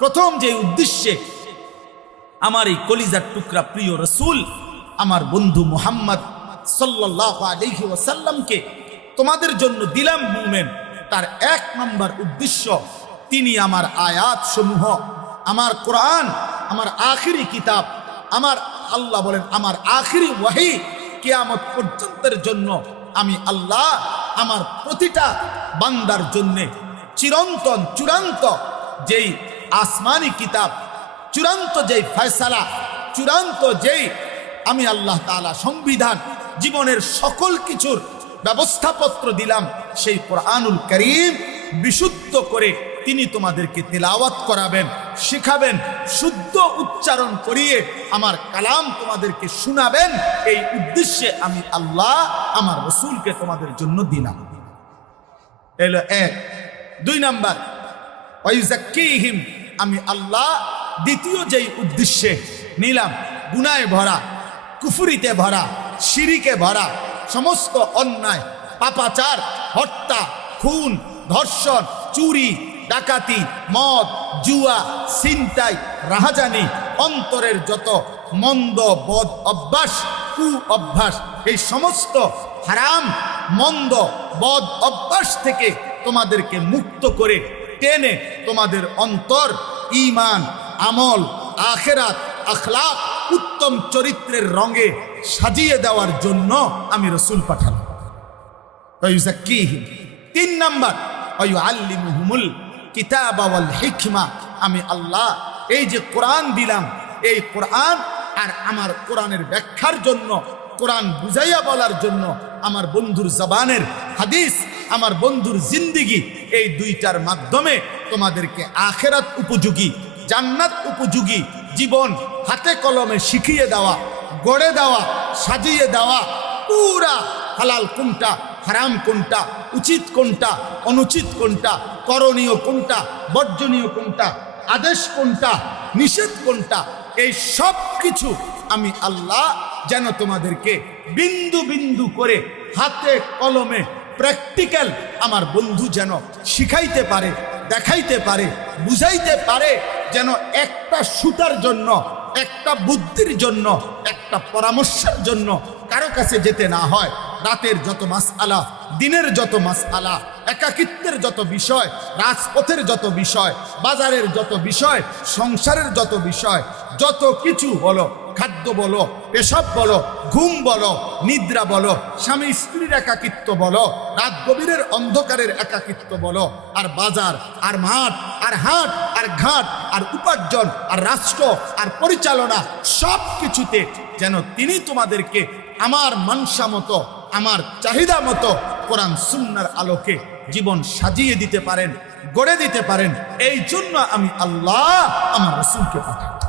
প্রথম যে উদ্দেশ্যে আমার এই কলিজার টুকরা প্রিয় রসুল আমার বন্ধু মোহাম্মদ সাল্লাহকে তোমাদের জন্য দিলাম মুমেন তার এক নম্বর উদ্দেশ্য তিনি আমার আয়াত সমূহ আমার কোরআন আমার আখিরি কিতাব আমার আল্লাহ বলেন আমার আখিরি ওয়াহি কেয়ামত পর্যন্তের জন্য আমি আল্লাহ আমার প্রতিটা বান্দার জন্যে চিরন্তন চূড়ান্ত যেই আসমানি কিতাব চূড়ান্ত যেই ফয়সালা চূড়ান্ত যেই আমি আল্লাহ তালা সংবিধান জীবনের সকল কিছুর ব্যবস্থাপত্র দিলাম সেই কোরআনুল করিম বিশুদ্ধ করে তিনি তোমাদেরকে তেলাওয়াত করাবেন শিখাবেন শুদ্ধ উচ্চারণ করিয়ে আমার কালাম তোমাদেরকে শোনাবেন এই উদ্দেশ্যে আমি আল্লাহ আমার রসুলকে তোমাদের জন্য দিলাম এলো এক দুই নাম্বার ওয়াইজাক্কিহিম আমি আল্লাহ দ্বিতীয় যেই উদ্দেশ্যে নিলাম গুনায় ভরা কুফুরিতে ভরা সিঁড়িকে ভরা সমস্ত অন্যায় পাপাচার হত্যা খুন ধর্ষণ চুরি ডাকাতি মদ জুয়া ছিনতাই রাহাজানি অন্তরের যত মন্দ বদ অভ্যাস কু অভ্যাস এই সমস্ত হারাম মন্দ বদ অভ্যাস থেকে তোমাদেরকে মুক্ত করে টেনে তোমাদের অন্তর ইমান আমল আখেরাত আখলা উত্তম চরিত্রের রঙে সাজিয়ে দেওয়ার জন্য আমি রসুল পাঠালাম তিন নাম্বার আল্লিমুল কিতাব হিকমা আমি আল্লাহ এই যে কোরআন দিলাম এই কোরআন আর আমার কোরআনের ব্যাখ্যার জন্য কোরআন বুঝাইয়া বলার জন্য আমার বন্ধুর জবানের হাদিস আমার বন্ধুর জিন্দিগি এই দুইটার মাধ্যমে তোমাদেরকে আখেরাত উপযোগী জান্নাত উপযোগী জীবন হাতে কলমে শিখিয়ে দেওয়া গড়ে দেওয়া সাজিয়ে দেওয়া পুরা হালাল কোনটা হারাম কোনটা উচিত কোনটা অনুচিত কোনটা করণীয় কোনটা বর্জনীয় কোনটা আদেশ কোনটা নিষেধ কোনটা এই সব কিছু আমি আল্লাহ যেন তোমাদেরকে বিন্দু বিন্দু করে হাতে কলমে প্র্যাকটিক্যাল আমার বন্ধু যেন শিখাইতে পারে দেখাইতে পারে বুঝাইতে পারে যেন একটা সুতার জন্য একটা বুদ্ধির জন্য একটা পরামর্শের জন্য কারো কাছে যেতে না হয় রাতের যত মাস আলা দিনের যত মাস আলা একাকিত্বের যত বিষয় রাজপথের যত বিষয় বাজারের যত বিষয় সংসারের যত বিষয় যত কিছু হলো খাদ্য বলো পেশাব বলো ঘুম বলো নিদ্রা বলো স্বামী স্ত্রীর একাকিত্ব বলো রাত গভীরের অন্ধকারের একাকিত্ব বলো আর বাজার আর মাঠ আর হাট আর ঘাট আর উপার্জন আর রাষ্ট্র আর পরিচালনা সব কিছুতে যেন তিনি তোমাদেরকে আমার মানসা মতো আমার চাহিদা মতো কোরআন সুন্নার আলোকে জীবন সাজিয়ে দিতে পারেন গড়ে দিতে পারেন এই জন্য আমি আল্লাহ আমার রসুলকে পাঠাই